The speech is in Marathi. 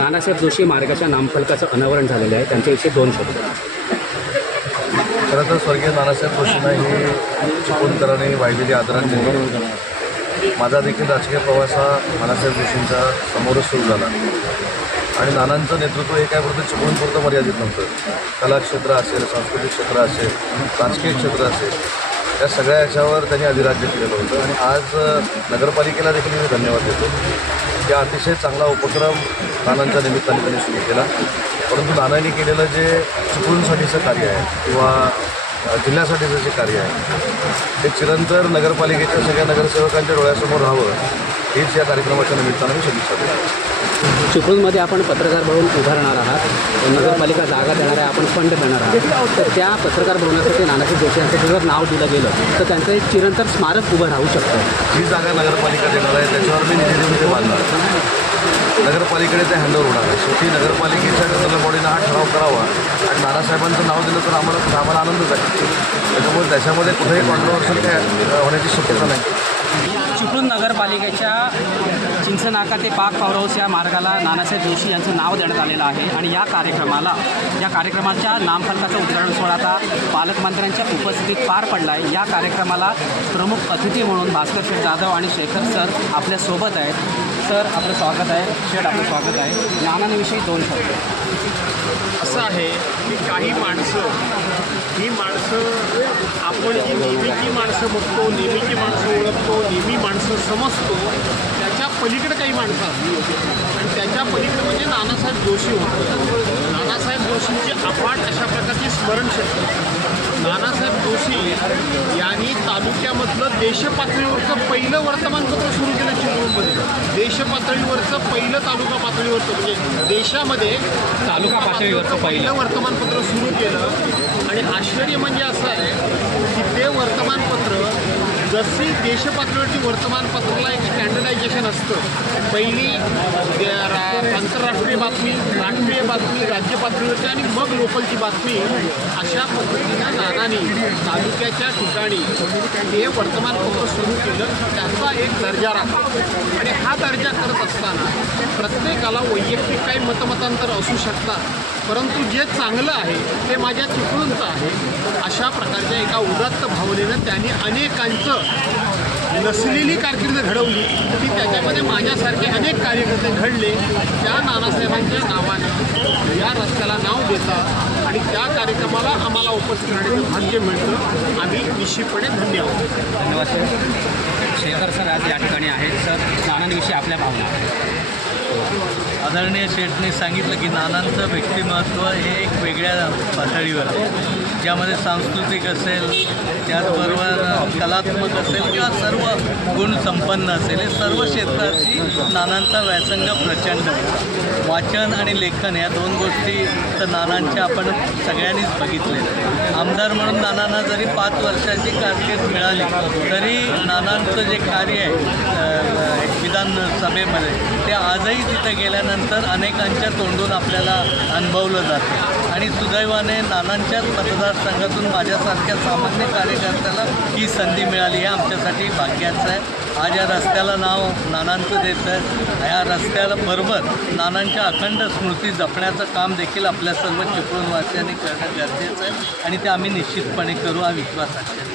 नानासाहेब जोशी मार्गाच्या नामफलकाचं अनावरण झालेलं आहे, त्यांच्याविषयी 2 शब्द. खरं तर स्वर्गीय नानासाहेब जोशींना ही चिपळूणकरांनी वाहिलेली आदरांजली. माझा देखील राजकीय प्रवास हा नानासाहेब जोशींच्या समोरच सुरू झाला आणि नानांचं नेतृत्व हे काय फक्त चिपळूणपुरतं मर्यादित नव्हतं. कला क्षेत्र असेल, सांस्कृतिक क्षेत्र असेल, राजकीय क्षेत्र असेल, या सगळ्या याच्यावर त्यांनी अधिराज्य केलेलं होतं. आणि आज नगरपालिकेला देखील मी धन्यवाद देतो. या अतिशय चांगला उपक्रम नानांच्या निमित्ताने त्यांनी सुरू केला. परंतु नानांनी केलेलं जे चिपळूणसाठीचं कार्य आहे किंवा जिल्ह्यासाठीचं जे कार्य आहे ते चिरंतर नगरपालिकेच्या सगळ्या नगरसेवकांच्या डोळ्यासमोर राहावं हीच या कार्यक्रमाच्या निमित्तानं मी शुभेच्छा देतो. चिपळूणमध्ये आपण पत्रकार भवन उभारणार आहात, नगरपालिका जागा देणार आहे, आपण फंड देणार आहात. तर त्या पत्रकार भवनासाठी नानासाहेब जोशी यांचं जर नाव दिलं गेलं तर त्यांचं एक चिरंतर स्मारक उभं राहू शकतं. जी जागा नगरपालिका देणार आहे त्याच्यावर मी निधी देऊन ते बांधणार. नगरपालिकेकडे ते हँडओव्हर होणार आहे. शेवटी नगरपालिकेच्या जनरल बॉडीनं हा ठराव करावा आणि नानासाहेबांचं नाव दिलं तर आम्हाला आनंदच आहे. त्याच्यामुळे त्याच्यामध्ये कुठेही कॉन्ट्रोवर्सल काय होण्याची शक्यता नाही. चिपळूण नगरपालिकेच्या चिंचनाका ते पाक पॉवर हाऊस या मार्गाला नानासाहेब जोशी यांचं नाव देण्यात आलेलं आहे आणि या कार्यक्रमाच्या नामफलकाचा उद्घाटन सोहळा आता पालकमंत्र्यांच्या उपस्थितीत पार पडला आहे. या कार्यक्रमाला प्रमुख अतिथी म्हणून भास्कर शेठ जाधव आणि शेखर सर आपल्यासोबत आहेत. सर आपलं स्वागत आहे, शेठ आपलं स्वागत आहे. नानांविषयी 2 शब्द. असं आहे की काही ही माणसं आपण जी नेहमीची माणसं बघतो, नेहमीची माणसं ओळखतो, नेहमी माणसं समजतो, त्याच्या पलीकडे काही माणसं असतात आणि त्याच्या पलीकडे म्हणजे नानासाहेब जोशी होतं. नानासाहेब जोशींची अफाट अशा प्रकारची स्मरणशक्ती. नानासाहेब जोशी यांनी तालुक्यामधलं देशपातळीवरचं पहिलं वर्तमानपत्र सुरू केलं चिपळूणमध्ये. देशपातळीवरचं पहिलं तालुका पातळीवरचं म्हणजे देशामध्ये तालुका पातळीवरचं पहिलं वर्तमानपत्र सुरू केलं. आणि आश्चर्य म्हणजे असं आहे की ते वर्तमानपत्र जशी देशपातळीवरची वर्तमानपत्राला एक स्टँडर्डायझेशन असतं, पहिली आंतरराष्ट्रीय बातमी, राष्ट्रीय बातमी, राज्य पातळीवरची आणि मग लोकलची बातमी, अशा पद्धतीनं नानांनी तालुक्याच्या ठिकाणी हे वर्तमानपत्र सुरू केलं. त्याचा एक दर्जा राखला आणि हा दर्जा करत असताना प्रत्येकाला वैयक्तिक काही मतमतांतर असू शकतात, परंतु जे चांगलं आहे ते माझ्या चिपळूणचं आहे अशा प्रकारच्या एका उदात्त भावनेनं त्यांनी अनेकांचं नसलेली कारकीर्द घडवली की त्याच्यामध्ये माझ्यासारखे अनेक कार्यकर्ते घडले. त्या नानासाहेबांच्या नावाने या रस्त्याला नाव देतात आणि त्या कार्यक्रमाला आम्हाला उपस्थित राहण्याचं भाग्य मिळतं. आम्ही निश्चितपणे धन्य आहोत. धन्यवाद. शेखर सर आज या ठिकाणी आहेत. सर, नानांविषयी आपल्या भावना. आदरणीय शेठने सांगितलं की नानांचं व्यक्तिमत्व हे एक वेगळ्या पातळीवर आहे, ज्यामध्ये सांस्कृतिक असेल, त्याचबरोबर कलात्मक असेल किंवा सर्व गुण संपन्न असेल, हे सर्व क्षेत्राची नानांचा व्यासंग प्रचंड आहे. वाचन आणि लेखन या 2 गोष्टी तर नानांच्या आपण सगळ्यांनीच बघितले. आमदार म्हणून नानांना जरी 5 वर्षाची कारकीर्द मिळाली तरी नानांचं जे कार्य आहे विधानसभेमध्ये ते आजही तिथे गेल्यानंतर अनेकांच्या तोंडून आपल्याला अनुभवलं जातं. आणि सुदैवाने नानांच्याच मतदारसंघातून माझ्यासारख्या सामान्य कार्यकर्त्याला ही संधी मिळाली हे आमच्यासाठी भाग्याचं आहे. आज या रस्त्याला नाव नानांचं देतं आहे. या रस्त्याला बरोबर नानांच्या अखंड स्मृती जपण्याचं काम देखील आपल्या सर्व चिपळूणवासियांनी करणं गरजेचं आहे आणि ते आम्ही निश्चितपणे करू हा विश्वास आहे.